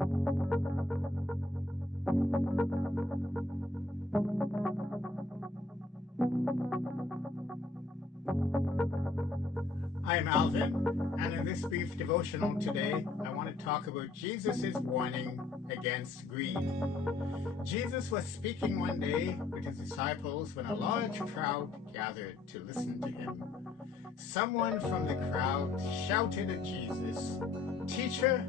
I'm Alvin, and in this brief devotional today, I want to talk about Jesus' warning against greed. Jesus was speaking one day with his disciples when a large crowd gathered to listen to him. Someone from the crowd shouted at Jesus, "Teacher,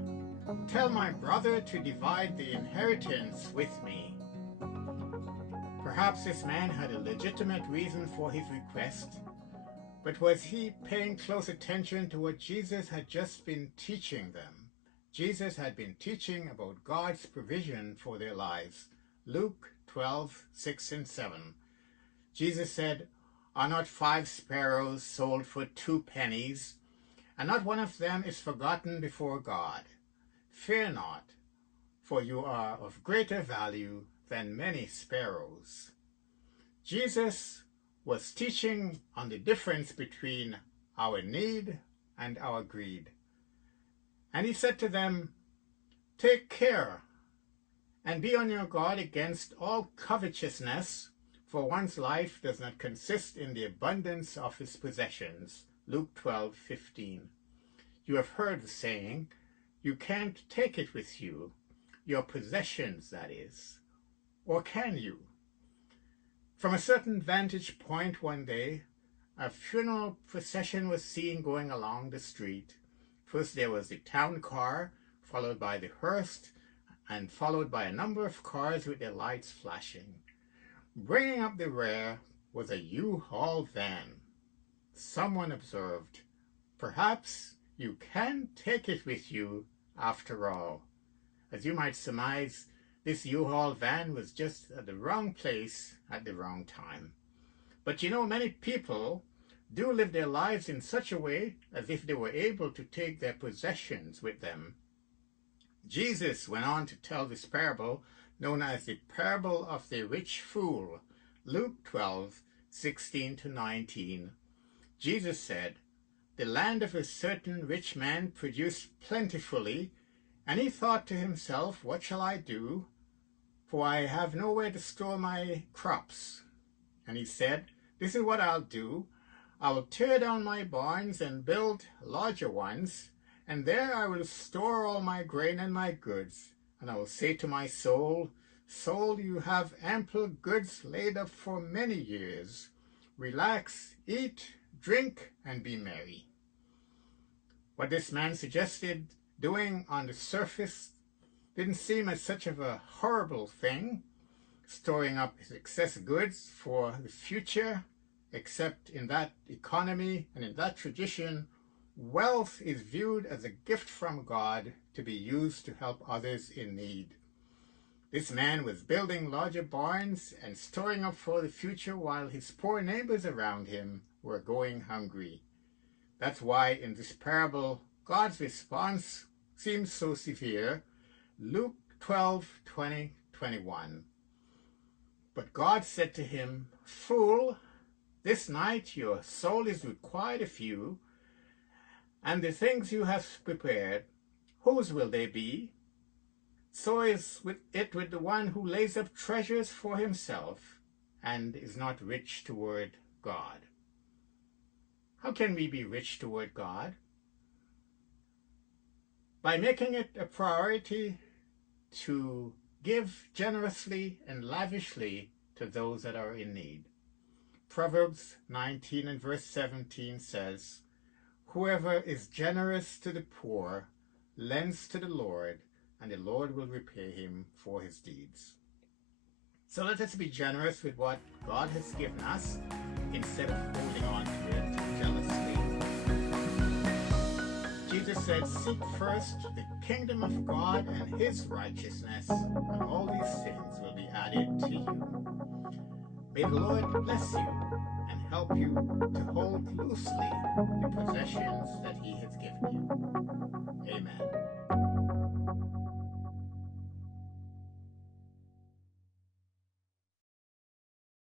tell my brother to divide the inheritance with me." Perhaps this man had a legitimate reason for his request, but was he paying close attention to what Jesus had just been teaching them? Jesus had been teaching about God's provision for their lives. Luke 12:6 and 7. Jesus said, "Are not 5 sparrows sold for 2 pennies? And not one of them is forgotten before God. Fear not, for you are of greater value than many sparrows." Jesus was teaching on the difference between our need and our greed. And he said to them, "Take care and be on your guard against all covetousness, for one's life does not consist in the abundance of his possessions." Luke 12:15. You have heard the saying, "You can't take it with you," your possessions, that is. Or can you? From a certain vantage point one day, a funeral procession was seen going along the street. First there was the town car, followed by the hearse, and followed by a number of cars with their lights flashing. Bringing up the rear was a U-Haul van. Someone observed, "Perhaps you can take it with you after all." As you might surmise, this U-Haul van was just at the wrong place at the wrong time. But many people do live their lives in such a way as if they were able to take their possessions with them. Jesus went on to tell this parable known as the parable of the rich fool. Luke 12:16 to 19. Jesus said, "The land of a certain rich man produced plentifully, and he thought to himself, 'What shall I do? For I have nowhere to store my crops.' And he said, 'This is what I'll do. I will tear down my barns and build larger ones, and there I will store all my grain and my goods. And I will say to my soul, Soul, you have ample goods laid up for many years. Relax, eat, drink, and be merry.'" What this man suggested doing on the surface didn't seem as such of a horrible thing, storing up his excess goods for the future, except in that economy and in that tradition, wealth is viewed as a gift from God to be used to help others in need. This man was building larger barns and storing up for the future while his poor neighbors around him were going hungry. That's why in this parable, God's response seems so severe. Luke 12:20-21. But God said to him, "Fool, this night your soul is required of you, and the things you have prepared, whose will they be? So is it with the one who lays up treasures for himself and is not rich toward God." How can we be rich toward God? By making it a priority to give generously and lavishly to those that are in need. Proverbs 19 and verse 17 says, "Whoever is generous to the poor lends to the Lord, and the Lord will repay him for his deeds." So let us be generous with what God has given us instead of holding on to it jealously. Jesus said, "Seek first the kingdom of God and his righteousness, and all these things will be added to you." May the Lord bless you and help you to hold loosely the possessions that he has given you.